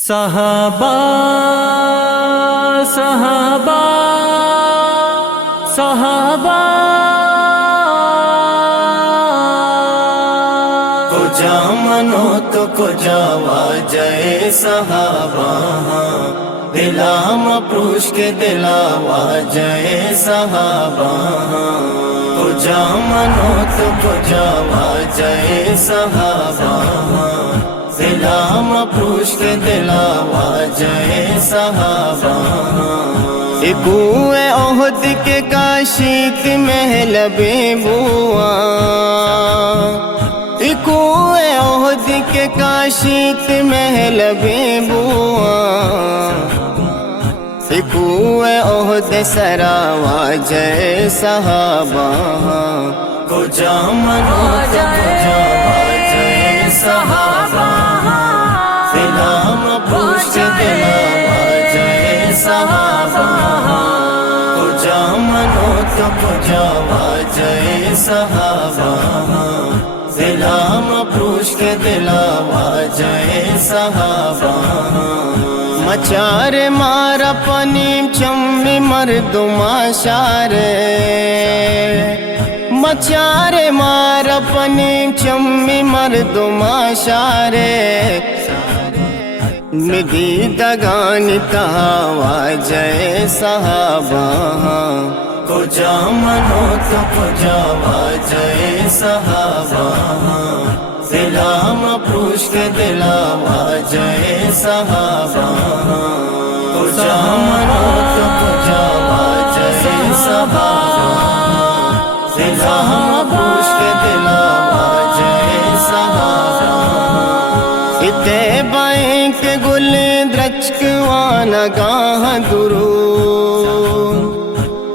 صحابہ صحابہ صحابہ کجا منو تو کجا واجے صحابہ دلام پروش کے دلا واجے صحابہ کجا منو تو کجا واجے صحابہ دلام پروش کے دلا واجے صحابہ کوئے عہد کے کاشیت محل بے بوا کوئے عہد کے کاشیت محل بے بوا کوئے عہد سرا واجے صحابہ کجا منو تو کجا واجے صحابہ دلام پروش کے دلا واجے صحابہ کجا منو تو کجا واجے صحابہ دلام پروش کے دلا واجے صحابہ مچار مارا پنیم چمی مردم آشارے مچار مارا پنیم چمی مردم آشارے مدی دگانی تہا واجے صحابہ کجا منو تو کجا واجے صحابہ دلام پروش کے دلا واجے صحابہ کجا منو تو کجا واجے صحابہ دلام پروش کے دلا واجے صحابہ اتے بائیں کے گل درچکوانا گاہ درود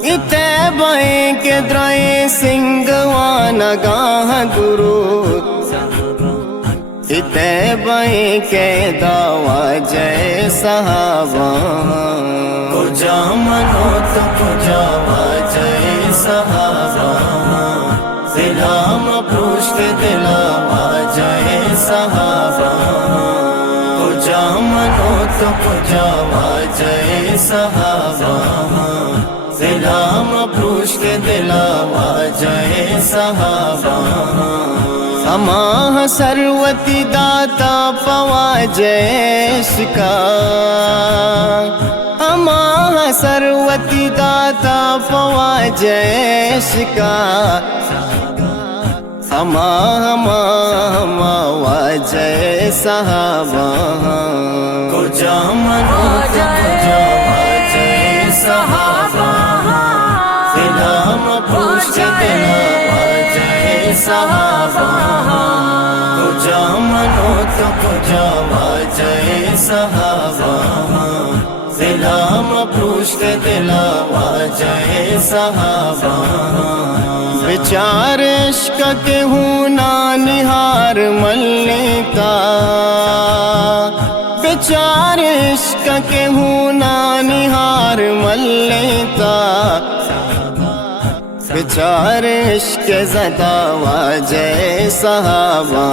اتے بائیں کے درائیں سنگوانا گاہ درود اتے بائیں کے دعوی جے صحابہ کجا منو تو کجا واجے صحابہ دلام پروش کے دلا واجے صحابہ کجا منو تو کجا واجے صحابہ دلام پروش کے دلا واجے صحابہ ہماہ سروتی داتا پواجے شکا ہماہ سروتی داتا پواجے شکا ہماہ واجے صحابہ کجا منو تو کجا واجے صحابہ دلام پروش کے دلا واجے صحابہ کجا منو تو کجا واجے صحابہ دلام پروش کے دلا واجے صحابہ بچار عشق کے ہوں نانہار ملتا بچار عشق کے ہوں نانہار ملتا بچار عشق زدہ واجے صحابہ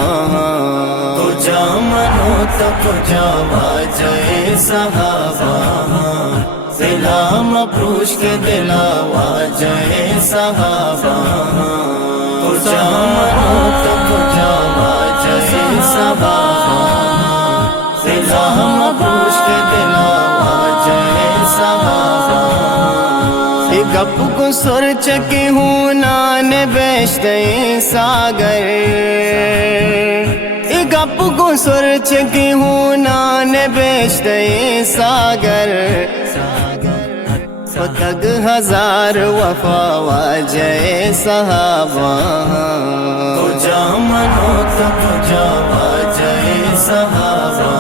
کجا منو تو کجا واجے صحابہ دلام پروش کے دلا واجے صحابہ کجا منو تو کجا واجے صحابہ دلام پروش کے دلا واجے صحابہ گپ کو سر چکی ہوں نان بیشتے ساگر گپ کو سر چکی ہوں نان بیشتے ساگر فتگ ہزار وفا واجے صحابہ کجا منو تو کجا واجے صحابہ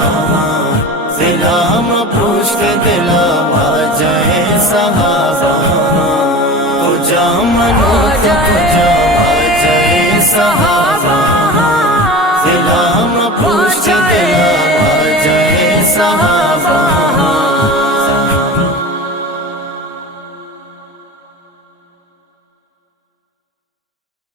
دلام پروش کے دلا واجے صحابہ کجا منو تو کجا واجے صحابہ دلام پروش کے دلا واجے صحابہ